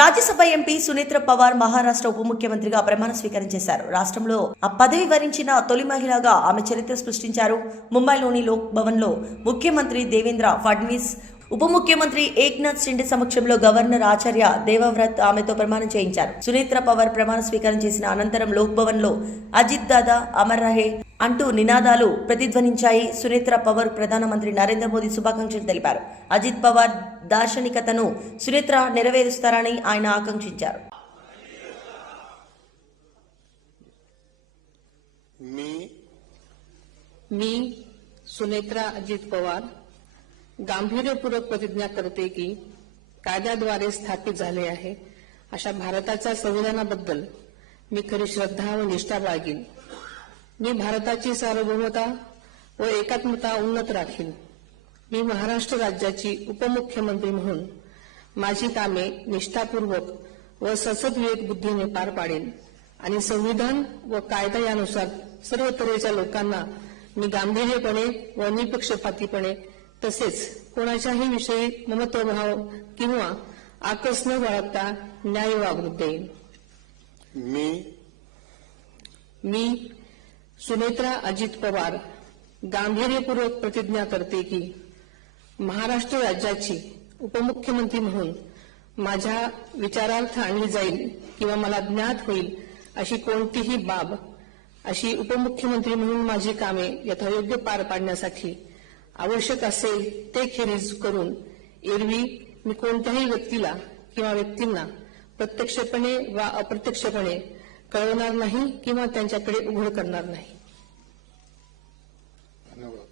Rajya Sabha MP Sunetra Pawar Maharashtra ఉప ముఖ్యమంత్రిగా ప్రమాణ స్వీకారం చేశారు. రాష్ట్రంలో ఆ పదవి వరించిన తొలి మహిళగా ఆమె చరిత్ర సృష్టించారు. ముంబైలోని లోక్ భవన్లో ముఖ్యమంత్రి దేవేంద్ర ఫడ్నవీస్, ఉప ముఖ్యమంత్రి ఏక్నాథ్ షిండే సమక్షంలో గవర్నర్ ఆచార్య దేవవ్రత్ ఆమెతో ప్రమాణం చేయించారు. సునేత్ర పవార్ ప్రమాణ స్వీకారం చేసిన అనంతరం లోక్ భవన్ లో అజిత్ దాదా అమర్ రహే అంటూ నినాదాలు ప్రతిధ్వనించాయి. సునేత్ర పవార్ ప్రధానమంత్రి నరేంద్ర మోదీ శుభాకాంక్షలు తెలిపారు. అజిత్ పవార్ దార్శనికతను సునేత్ర నెరవేరుస్తారని ఆయన ఆకాంక్షించారు. मी सुनेत्रा अजित पवार गांभीर्यपूर्वक प्रतिज्ञा करते की कायद्याद्वारे स्थापित झाले आहे अशा भारताच्या संविधानाबद्दल मी खरी श्रद्धा व निष्ठा बाळगीन. मी भारताची सार्वभौमता व एकात्मता उन्नत राखीन. मी महाराष्ट्र राज्याची उपमुख्यमंत्री म्हणून माझी कामे निष्ठापूर्वक व ससद्विवेक बुद्धीने पार पाडेन आणि संविधान व कायदा यानुसार सर्व तऱ्हेच्या लोकांना मी गांभीर्यपणे व निपक्षपातीपणे तसेच कोणाच्याही विषयी ममत्वभाव किंवा आकस न बाळगता न्याय वागणूक देईन. मी सुनेत्रा अजित पवार गांभीर्यपूर्वक प्रतिज्ञा करते की महाराष्ट्र राज्याची उपमुख्यमंत्री म्हणून माझ्या विचारार्थ आणली जाईल किंवा मला ज्ञात होईल अशी कोणतीही बाब अशी उपमुख्यमंत्री म्हणून माझी कामे यथायोग्य पार पाडण्यासाठी आवश्यक असेल ते खेरीज करून एरवी मी कोणत्याही व्यक्तीला किंवा व्यक्तींना प्रत्यक्षपणे वा अप्रत्यक्षपणे कळवणार नाही किंवा त्यांच्याकडे उघड करणार नाही. धन्यवाद.